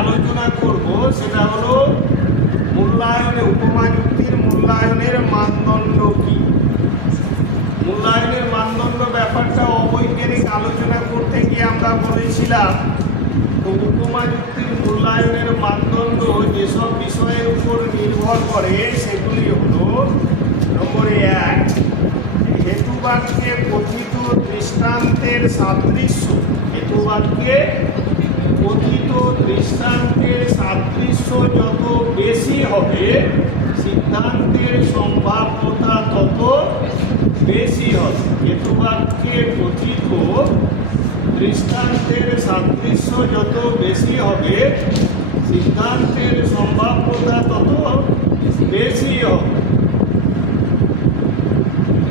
আলোচনা করব সেটা হলো মূল্যায়নে উপমা যুক্তির মূল্যায়নের মানদণ্ড কি। মূল্যায়নের মানদণ্ড ব্যাপারটা অবৈজ্ঞানিক আলোচনা করতে গিয়ে আমরা বলেছিলাম তো উপমা যুক্তির মূল্যায়নের মানদণ্ড যেসব বিষয়ের উপর নির্ভর করে সেগুলি হলো নম্বর 1 হেতুবাক্যে কথিত দৃষ্টান্তের সাদৃশ্য। হেতুবাক্যে কথিত দৃষ্টান্তের সাদৃশ্য যত বেশি হবে সিদ্ধান্তের সম্ভাব্যতা তত বেশি হবে। হেতুবাক্যে কথিত দৃষ্টান্তের সাদৃশ্য যত বেশি হবে সিদ্ধান্তের সম্ভাব্যতা তত বেশি হবে।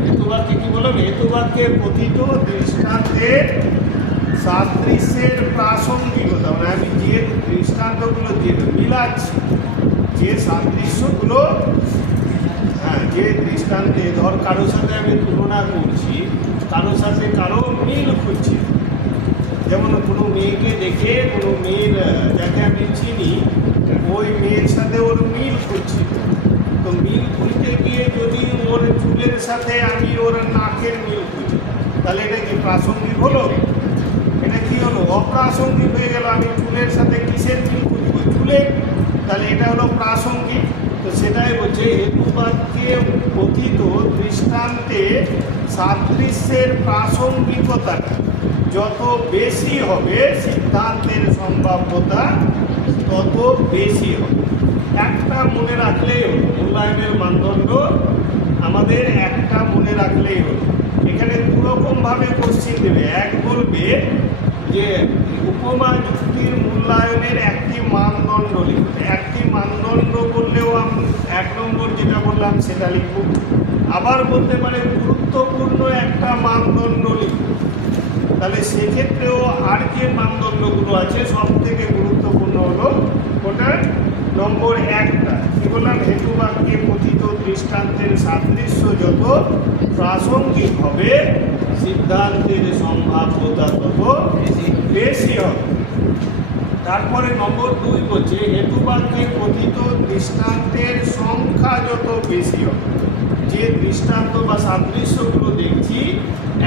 হেতুবাক্যে কি বললাম? হেতুবাক্যে কথিত দৃষ্টান্তের সাদৃশ্যের প্রাসঙ্গিকতা, মানে আমি যে দৃষ্টান্তগুলো দিয়ে মিলাচ্ছি, যে সাদৃশ্যগুলো, যে দৃষ্টান্তে ধর কারোর সাথে আমি তুলনা করছি, কারোর সাথে কারো মিল খুঁজছি, যেমন কোনো মেয়েকে দেখে কোনো মেয়ের যাকে আমি চিনি ওই মেয়ের সাথে ওর মিল খুঁজছি, তো মিল খুঁজতে গিয়ে যদি ওর চুলের সাথে আমি ওর নাকের মিল খুঁজি তাহলে এটা কি প্রাসঙ্গিক হলো? এটা কি হলো? অপ্রাসঙ্গিক হয়ে গেল। আমি চুলের সাথে কিসের মিল খুঁজবো? চুলে, তাহলে এটা হলো প্রাসঙ্গিক। তো সেটাই বলছে হেতুবাক্যে কথিত দৃষ্টান্তে সাদৃশ্যের প্রাসঙ্গিকতা যত বেশি হবে সিদ্ধান্তের সম্ভাব্যতা তত বেশি হবে। একটা মনে রাখলেই হলো, মূল্যায়নের মানদণ্ড আমাদের একটা মনে রাখলেই হলো। এখানে দুরকমভাবে কোশ্চিন দেবে। এক বলবে যে উপমা যুক্তির মূল্যায়নের একটি মানদণ্ড লিখতে, একটি মানদণ্ড বললেও আমি 1 নম্বর যেটা বললাম সেটা লিখব। আবার বলতে পারে গুরুত্বপূর্ণ একটা মানদণ্ড লিখব। তাহলে সেক্ষেত্রেও আর যে মানদণ্ডগুলো আছে সব থেকে গুরুত্বপূর্ণ হলো ওটা নম্বর 1টা কি বললাম? হেতুবাক্যে কথিত দৃষ্টান্তের সাদৃশ্য যত প্রাসঙ্গিক হবে সিদ্ধান্তের সম্ভাব্যতা তত বেশি হবে। তারপরে নম্বর 2 বলছে হেতুবাক্যে কথিত দৃষ্টান্তের সংখ্যা যত বেশি হবে। যে দৃষ্টান্ত বা সাদৃশ্যগুলো দেখছি,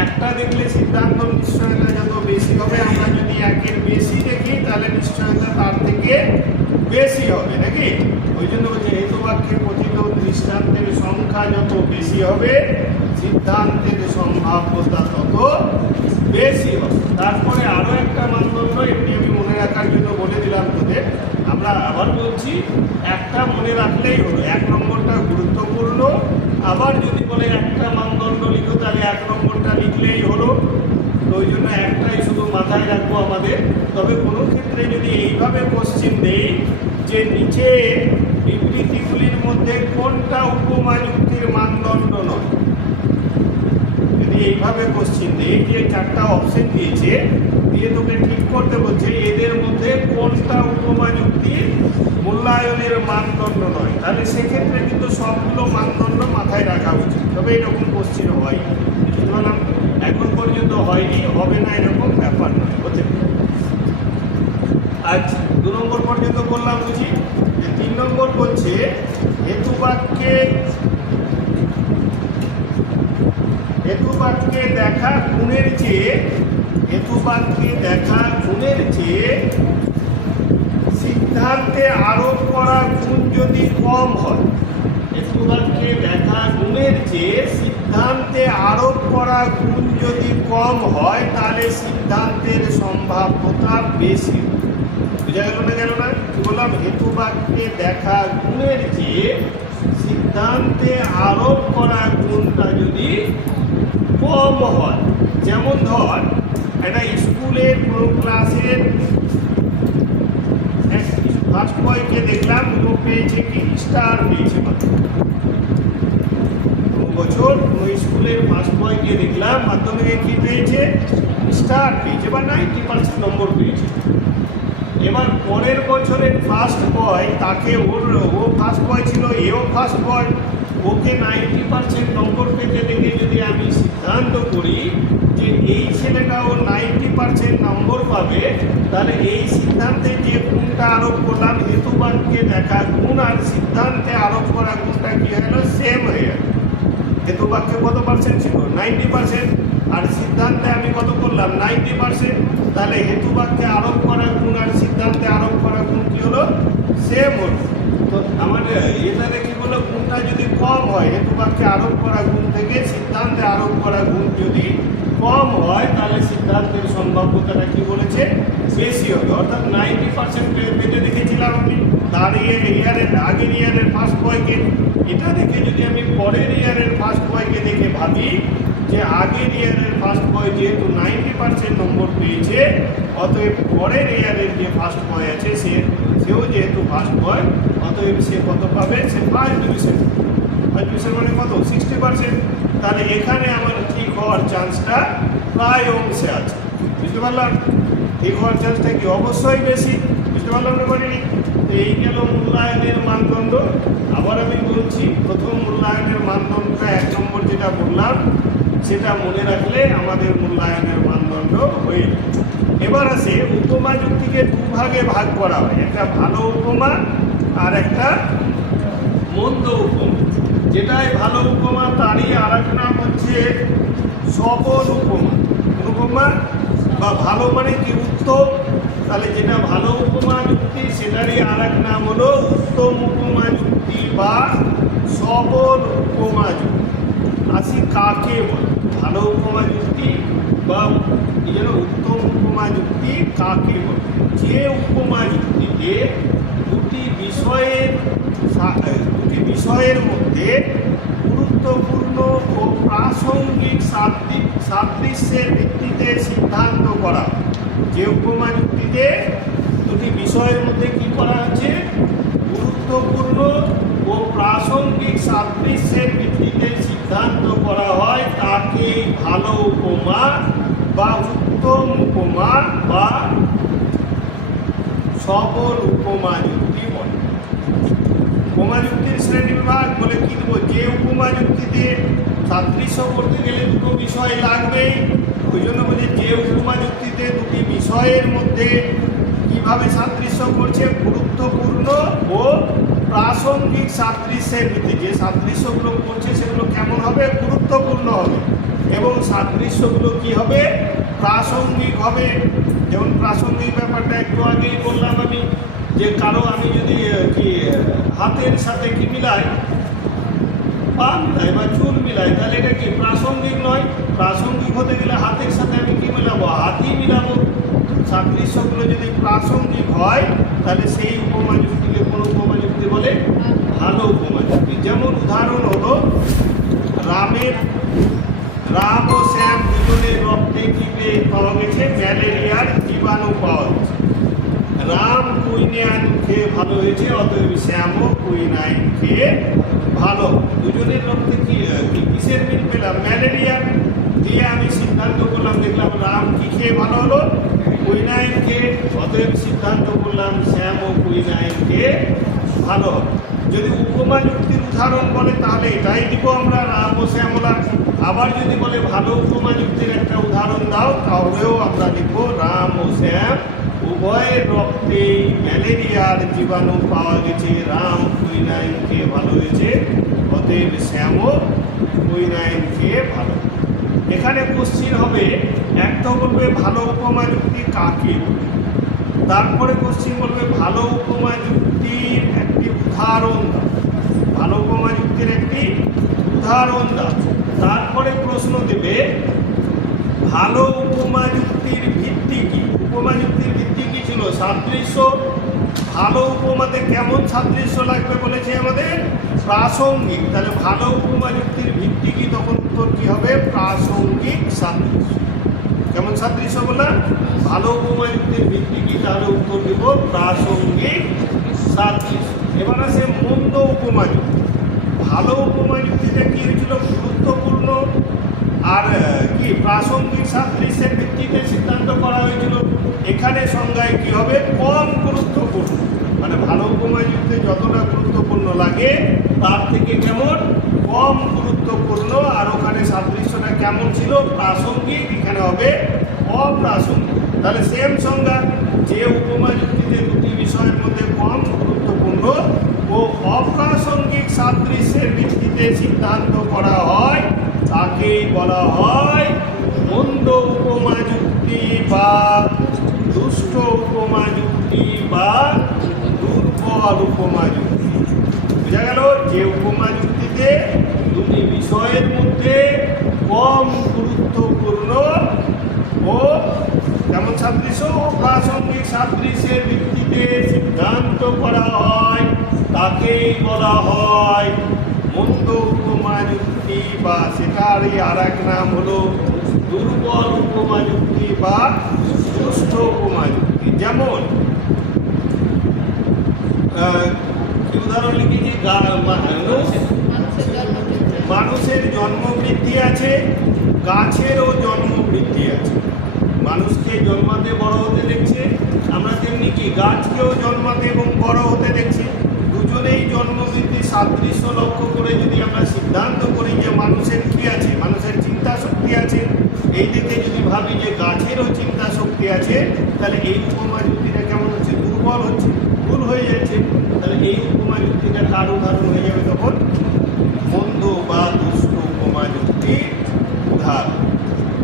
একটা দেখলে সিদ্ধান্ত নিশ্চয়তা যত বেশি হবে, আমরা যদি 1-এর বেশি দেখি তাহলে নিশ্চয়তা তার থেকে বেশি হবে, নাকি? ওই জন্য বলছে হেতুবাক্যে কথিত দৃষ্টান্তের সংখ্যা যত বেশি হবে সিদ্ধান্তের সম্ভাব্যতা তত বেশি হবে। তারপরে আরও একটা মানদণ্ড, এমনি আমি মনে রাখার জন্য বলে দিলাম তোদের, আমরা আবার বলছি একটা মনে রাখলেই হলো। 1 নম্বরটা গুরুত্বপূর্ণ। আবার যদি বলে একটা মানদণ্ড লিখো তাহলে 1 নম্বরটা লিখলেই হলো। তো ওই জন্য একটাই শুধু মাথায় রাখবো আমাদের। তবে কোনো ক্ষেত্রে যদি এইভাবে কোশ্চিন দেই যে নিচে বিবৃতিগুলির মধ্যে কোনটা উপমা যুক্তির মানদণ্ড নয়, যদি এইভাবে কোশ্চিন দেই যে 4টা অপশন দিয়েছে, দিয়ে তোকে ঠিক করতে বলছে এদের মধ্যে কোনটা উপমা যুক্তির মূল্যায়নের মানদণ্ড নয়, তাহলে সেক্ষেত্রে কিন্তু সবগুলো মানদণ্ড মাথায় রাখা উচিত। তবে এরকম কোশ্চিন হয়, বললাম এখন পর্যন্ত হয়নি, হবে না এরকম ব্যাপার নয়, হতে পারে। আচ্ছা, 2 নম্বর পর্যন্ত বললাম বুঝি। 3 নম্বর বলছে হেতুবাক্যে দেখা গুণের চেয়ে সিদ্ধান্তে আরোপ করা গুণ যদি কম হয়, হেতুবাক্যে দেখা গুণের চেয়ে সিদ্ধান্তে আরোপ করা গুণ যদি কম হয় তাহলে সিদ্ধান্তের সম্ভাব্যতা বেশি। বুঝা গেল না? বললাম হেতুবাক্যে দেখা গুণের চেয়ে সিদ্ধান্তে আরোপ করা গুণটা যদি কম হয়। যেমন ধর একটা স্কুলের কোনো ক্লাসের ফার্স্ট বয়কে দেখলাম ও পেয়েছে কি স্টার পেয়েছে, বছর কোনো স্কুলের ফার্স্ট বয়কে দেখলাম মাধ্যমিকে কি পেয়েছে স্টার পেয়েছে বা 90% নম্বর পেয়েছে। এবার পরের বছরের ফার্স্ট বয় তাকে ও ফার্স্ট বয় ছিল, এও ফার্স্ট বয়, ওকে 90% নম্বর পেতে দেখে যদি আমি সিদ্ধান্ত করি যে এই ছেলেটাও 90% নম্বর পাবে, তাহলে এই সিদ্ধান্তে যে গুণটা আরোপ করলাম, হেতু বাক্যে দেখা গুণ আর সিদ্ধান্তে আরোপ করা গুণটা কি হলো, সেম হয়ে গেল। হেতু বাক্যে কত পার্সেন্ট ছিল, 90%, আর সিদ্ধান্তে আমি কত করলাম, 90%। তাহলে হেতু বাক্যে আরোপ করা গুণ আর সিদ্ধান্তে আরোপ করা গুণ কি হলো, সেম হলো। তো আমাদের এটাতে কি বললো, গুণটা যদি কম হয়, হেতু বাক্যে আরোপ করা গুণ থেকে সিদ্ধান্তে আরোপ করা গুণ যদি কম হয়, তাহলে সিদ্ধান্তের সম্ভাব্যতাটা কি বলেছে, বেশি হবে। অর্থাৎ 90% পেতে দেখেছিলাম আমি দাঁড়িয়ে ইয়ারের আগের ইয়ারের ফার্স্ট বয়কে, এটা দেখে যদি আমি পরের ইয়ারের ফার্স্ট বয়কে দেখে ভাবি যে আগের ইয়ারের ফার্স্ট বয় যেহেতু 90% নম্বর পেয়েছে, অতএব পরের ইয়ারের যে ফার্স্ট বয় আছে সেও যেহেতু ফার্স্ট বয়, অতএব সে কত পাবে, সে ফার্স্ট ডিভিশন। ফার্স্ট ডিভিশন মানে কত, 60%। তাহলে এখানে আমার ঠিক হওয়ার চান্সটা প্রায় অংশে আছে। বুঝতে পারলাম, ঠিক হওয়ার চান্সটা কি অবশ্যই বেশি। বুঝতে পারলাম না বলিনি। তো এই গেল মূল্যায়নের মানদণ্ড। আবার আমি বলছি, প্রথম মূল্যায়নের মানদণ্ডটা 1 নম্বর যেটা বললাম সেটা মনে রাখলে আমাদের মূল্যায়নের মানদণ্ড হয়ে যাবে। এবার আসে উপমা যুক্তিকে দুভাগে ভাগ করা হয়, একটা ভালো উপমা আর একটা মন্দ উপমা। যেটাই ভালো উপমা তারই আর এক নাম হচ্ছে সবল উপমা। উপমা বা ভালো মানে কি, উত্তম। তাহলে যেটা ভালো উপমা যুক্তি সেটারই আর এক নাম হলো উত্তম উপমা যুক্তি বা সবল উপমা যুক্তি। আসি কাকে বলে ভালো উপমা যুক্তি বা উত্তম উপমা যুক্তি কাকে বলে। যে উপমা যুক্তিতে দুটি বিষয়ের মধ্যে গুরুত্বপূর্ণ ও প্রাসঙ্গিক সাদৃশ্যের ভিত্তিতে সিদ্ধান্ত করা। যে উপমা যুক্তিতে দুটি বিষয়ের মধ্যে কি করা হচ্ছে, গুরুত্বপূর্ণ ও প্রাসঙ্গিক সাদৃশ্যের ভিত্তিতে সিদ্ধান্ত করা হয়, তাকে ভালো উপমা বা উত্তম উপমা বা সবল উপমা যুক্তি বলে। উপমা যুক্তির শ্রেণী বিভাগ বলে কি দেবো, যে উপমা যুক্তিতে সাদৃশ্য করতে গেলে দুটো বিষয় লাগবেই, ওই জন্য বলি যে উপমা যুক্তিতে দুটি বিষয়ের মধ্যে কিভাবে সাদৃশ্য করছে, গুরুত্বপূর্ণ ও প্রাসঙ্গিক সাদৃশ্যের ভিত্তি। যে সাদৃশ্যগুলো করছে সেগুলো কেমন হবে, গুরুত্বপূর্ণ হবে, এবং সাদৃশ্যগুলো কি হবে, প্রাসঙ্গিক হবে। যেমন প্রাসঙ্গিক ব্যাপারটা একটু আগেই বললাম আমি, যে কারো আমি যদি কি হাতের সাথে কি মিলাই, পা মিলাই বা চুল মিলাই, তাহলে এটা কি প্রাসঙ্গিক নয়। প্রাসঙ্গিক হতে গেলে হাতের সাথে আমি কি মিলাবো, হাতই মিলাবো। সাদৃশ্যগুলো যদি প্রাসঙ্গিক হয় তাহলে সেই উপমা যুক্তিকে কোন উপমা যুক্তি বলে, ভালো উপমা যুক্তি। যেমন উদাহরণ হলো, রাম ও শ্যাম দুজনের রক্তে টিপে পাওয়া গেছে ম্যালেরিয়ার জীবাণু পাওয়া গেছে। রাম কুইনাইন খেয়ে ভালো হয়েছে, অতএব শ্যামও কুইনাইন খেয়ে ভালো। দুজনের রক্তে কিসের মিল পেলাম, ম্যালেরিয়া। দিয়ে আমি সিদ্ধান্ত করলাম, দেখলাম রাম কি খেয়ে ভালো হলো, কুইনাইন খেয়ে, অতএব সিদ্ধান্ত করলাম শ্যামও কুইনাইন খেয়ে ভালো হবে। যদি উপমা যুক্তির উদাহরণ বলে তাহলে এটাই দিব আমরা, রাম ও শ্যামলা। আবার যদি বলে ভালো উপমা যুক্তির একটা উদাহরণ দাও, তাহলেও আমরা লিখব রাম ও শ্যাম উভয়ের রক্তে ম্যালেরিয়ার জীবাণু পাওয়া গেছে, রাম কুইনাইন খেয়ে ভালো হয়েছে, অতএব শ্যামও কুইনাইন খেয়ে ভালো। এখানে কোশ্চিন হবে, এক তো বলবে ভালো উপমা যুক্তি কাকে বলে, তারপরে কোশ্চিন বলবে ভালো উপমা যুক্তির একটি উদাহরণ দাও। ভালো উপমা যুক্তির একটি উদাহরণ দাও। তারপরে প্রশ্ন দেবে ভালো উপমা যুক্তির ভিত্তি কি। উপমা যুক্তির ভিত্তি কি ছিল, সাদৃশ্য। ভালো উপমাতে কেমন সাদৃশ্য লাগবে বলেছে আমাদের, প্রাসঙ্গিক। তাহলে ভালো উপমা যুক্তির ভিত্তি কি, তখন উত্তর কি হবে, প্রাসঙ্গিক সাদৃশ্য। কেমন সাদৃশ্য বললাম, ভালো উপমা যুক্তির ভিত্তি কি, তাহলে উত্তর দেব প্রাসঙ্গিক সাদৃশ্য। এবার আছে মন্দ উপমা যুক্তি। ভালো উপমা যুক্তিটা কি হয়েছিল, গুরুত্বপূর্ণ আর কি প্রাসঙ্গিক সাদৃশ্যের ভিত্তি ভিত্তিতে সিদ্ধান্ত করা হয়েছিল। এখানে সংজ্ঞায় কি হবে, কম গুরুত্বপূর্ণ, মানে ভালো উপমা যুক্তি যতটা গুরুত্বপূর্ণ লাগে তার থেকে কেমন কম গুরুত্বপূর্ণ। আর ওখানে সাদৃশ্যটা কেমন ছিল, প্রাসঙ্গিক, এখানে হবে অপ্রাসঙ্গিক। তাহলে সেম সংজ্ঞা, যে উপমা যুক্তিতে দুটি বিষয়ের মধ্যে কম গুরুত্বপূর্ণ ও অপ্রাসঙ্গিক সাদৃশ্যের ভিত্তিতে সিদ্ধান্ত করা হয় তাকেই বলা হয় মন্দ উপমা যুক্তি বা দুষ্ট উপমা যুক্তি বা দুর্বল উপমা যুক্তি। বোঝা গেল, যে উপমা যুক্তিতে দুটি বিষয়ের মধ্যে কম গুরুত্বপূর্ণ ও যেমন সাদৃশ্য অপ্রাসঙ্গিক সাদৃশ্যের ভিত্তিতে সিদ্ধান্ত করা হয় তাকেই বলা হয় মন্দ উপমা যুক্তি, বা সেটারই আর এক নাম হলো দুর্বল উপমা যুক্তি বা দুষ্ট উপমা যুক্তি। যেমন উদাহরণ লিখেছি, মানুষের জন্মবৃদ্ধি আছে, গাছেরও জন্মবৃদ্ধি আছে। মানুষকে জন্মাতে বড় হতে দেখছে, আমরা তেমনি কি গাছকেও জন্মাতে এবং বড় হতে দেখছি। দুজনেই জন্মবৃদ্ধি সাদৃশ্য লক্ষ্য করে যদি আমরা সিদ্ধান্ত করি যে মানুষের কি আছে, মানুষের চিন্তা শক্তি আছে, এই দিকে যদি ভাবি যে গাছেরও চিন্তা শক্তি আছে, তাহলে এই উপমা যুক্তিটা কেমন হচ্ছে, দুর্বল হচ্ছে, ভুল হয়ে যাচ্ছে। তাহলে এই উপমা যুক্তিটা কার উদাহরণ হয়ে যাবে তখন, মন্দ বা দুষ্ট উপমা যুক্তি উদাহরণ।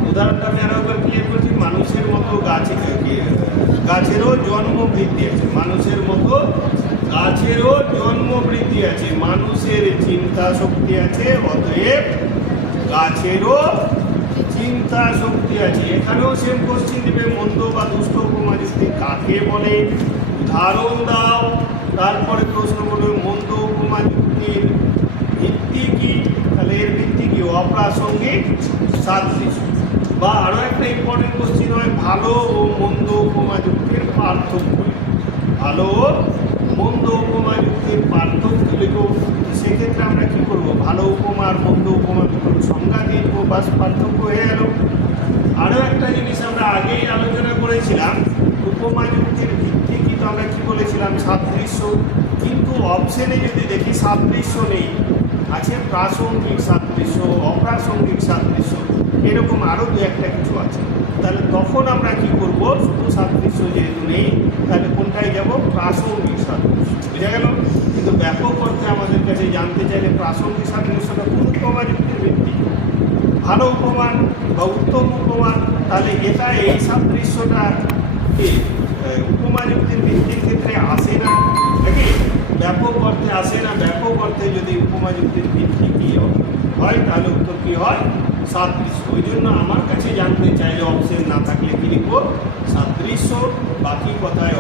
উদাহরণটা আমি আরো একবার ক্লিয়ার করছি, মানুষের মতো গাছেরও জন্মবৃদ্ধি আছে, মানুষের মতো গাছেরও জন্মবৃদ্ধি আছে, মানুষের চিন্তা শক্তি আছে, অতএব গাছেরও চিন্তা শক্তি আছে। এখানেও সেম কোশ্চিন দিবে, মন্দ বা দুষ্ট উপমা যুক্তি কাকে বলে, উদাহরণ দাও। তারপরে প্রশ্ন করবে মন্দ উপমা যুক্তির ভিত্তি কি, তাহলে এর ভিত্তি কি, অপ্রাসঙ্গিক সাদৃশ্য। বা আরো একটা ইম্পর্টেন্ট কোশ্চিন হয়, ভালো ও মন্দ উপমা যুক্তির পার্থক্য। ভালো ও মন্দ উপমা যুক্তির পার্থক্য লিখো। সেক্ষেত্রে আমরা কি করব, ভালো উপমা আর মন্দ উপমা দুটোর সংজ্ঞা দিয়ে দেবো, বাস পার্থক্য হয়ে গেল। আরো একটা জিনিস আমরা আগেই আলোচনা করেছিলাম, উপমা যুক্তির ভিত্তি কি, তো আমরা কি বলেছিলাম, সাদৃশ্য। কিন্তু অপশনে যদি দেখি সাদৃশ্য নেই, আছে প্রাসঙ্গিক সাদৃশ্য, অপ্রাসঙ্গিক সাদৃশ্য, এরকম আরও দু একটা কিছু আছে। তাহলে তখন আমরা কি করব, শুধু সাদৃশ্য যেহেতু নেই, তাহলে কোনটায় যাব, প্রাসঙ্গিক সাদৃশ্য। বুঝা গেল। কিন্তু ব্যাপক অর্থে আমাদের কাছে জানতে চাইলে প্রাসঙ্গিক সাদৃশ্যটা কোন উপমা যুক্তির ভিত্তি, ভালো উপমান বা উত্তম উপমান, তাহলে এটা এই সাদৃশ্যটা উপমা যুক্তির ভিত্তির ক্ষেত্রে আসে না, নাকি ব্যাপক অর্থে আসে না। ব্যাপক অর্থে যদি উপমা যুক্তির ভিত্তি কি হয়, তাহলে উত্তর কি হয়, সাদৃশ্য। ওই জন্য আমার কাছে জানতে চাইলে অপশন না থাকলে কি লিখবো, সাদৃশ্য। বাকি কথায়